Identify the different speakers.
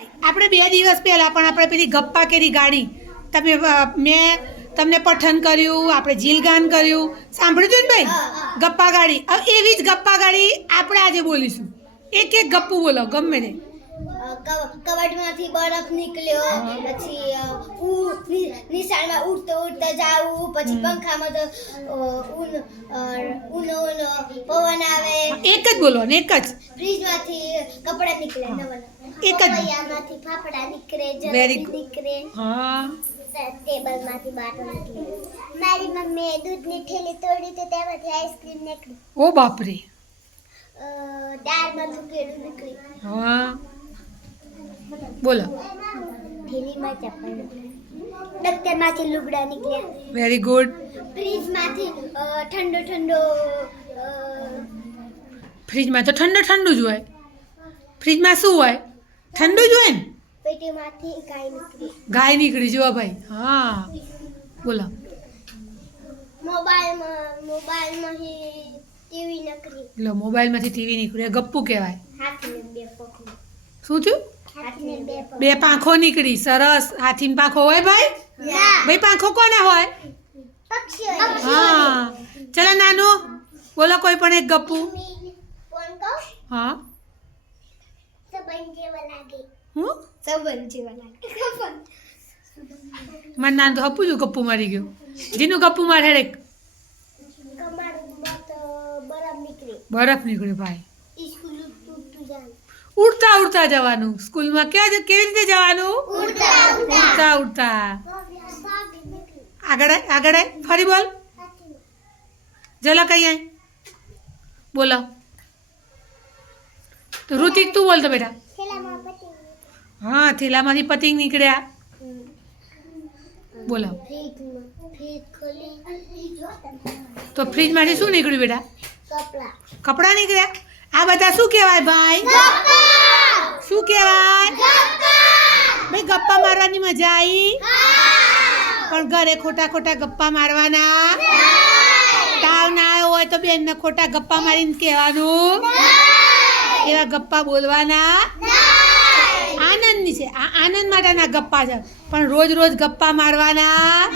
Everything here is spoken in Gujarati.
Speaker 1: આપણે બે દિવસ પહેલાં પણ આપણે પેલી ગપ્પા કેરી ગાડી. તમે મેં તમને પઠન કર્યું આપણે જીલગાન કર્યું. સાંભળ્યું હતું ને ભાઈ. ગપ્પા ગાડી. હવે એવી જ ગપ્પા ગાડી આપણે આજે બોલીશું. એક એક ગપ્પુ બોલો ગમે તે.
Speaker 2: અ, બરફ નીકળ્યો પછી નિશાળમાં ઉડતો ઉડતો જાવું પછી પંખામાં તો ઊન ઊનો ઊનો પવન આવે.
Speaker 1: એક જ બોલો ને એક જ?
Speaker 2: ફ્રીજમાંથી કપડાં નીકળે નવા.
Speaker 1: એક જ.
Speaker 2: માંથી ફાફડા નીકળે જલેબી નીકળે.
Speaker 1: હા.
Speaker 2: ટેબલમાંથી બાટો નીકળે. મારી મમ્મીએ દૂધની થેલી તોડી તો તેમાંથી આઈસ્ક્રીમ નીકળી.
Speaker 1: ઓ બાપરે.
Speaker 2: દાળમાં દાળમાંથી કેળું નીકળી.
Speaker 1: હા. બોલો.
Speaker 2: થેલીમાં ચપ્પલ દફતરમાંથી લુગડા નીકળ્યા.
Speaker 1: વેરી ગુડ
Speaker 2: ફ્રીજમાંથી ઠંડો ઠંડો
Speaker 1: ફ્રીજમાં તો ઠંડુ ઠંડુ જ હોય. ફ્રીજમાં શું હોય? ઠંડુ જ હોય ને?
Speaker 2: પેટીમાંથી ગાય નીકળી.
Speaker 1: ગાય નીકળી જુઓ ભાઈ. હા. બોલો.
Speaker 2: મોબાઈલમાં મોબાઈલમાંથી ટીવી નીકળી.
Speaker 1: લો મોબાઈલમાંથી ટીવી નીકળ્યું. એ ગપ્પુ કહેવાય. શું થયું?
Speaker 2: બે
Speaker 1: પાંખો નીકળી. સરસ. હાથી પાંખો હોય ભાઈ?
Speaker 2: ના.
Speaker 1: ભાઈ પાંખો કોને હોય? હા. ચલો નાનો બોલો કોઈ પણ એક ગપ્પુ. હા.
Speaker 2: સંબંધ જેવા લાગે.
Speaker 1: હું?
Speaker 2: સંબંધ જેવા લાગે.
Speaker 1: મારે નાનું તો હપું છું ગપ્પુ મારી ગયું. જીનું ગપ્પુ મારે હેડેક
Speaker 2: બરફ નીકળે.
Speaker 1: નીકળ્યું ભાઈ. ઉડતા ઉડતા જવાનું. સ્કૂલમાં ક્યાં કેવી રીતે જવાનું?
Speaker 2: ઉડતા
Speaker 1: ઉડતા. આગળ આગળ. ફરી બોલ. ઝલક અહીંયા બોલો. તો ઋતિક તું બોલ તો બેટા. હા થેલામાંથી પતિંગ નીકળ્યા. બોલો. તો ફ્રીજમાંથી શું નીકળ્યું બેટા?
Speaker 2: કપડાં.
Speaker 1: નીકળ્યા? આ બધા શું કહેવાય ભાઈ? શું કહેવાય? ભાઈ ગપ્પા મારવાની મજા આવી પણ ઘરે ખોટા ખોટા ગપ્પા મારવાના? તાવ ના આવ્યો હોય તો બેનને ખોટા ગપ્પા મારીને કહેવાનું. એવા ગપ્પા બોલવાના? આનંદની છે. આ આનંદ માટેના ગપ્પા છે. પણ રોજ રોજ ગપ્પા મારવાના?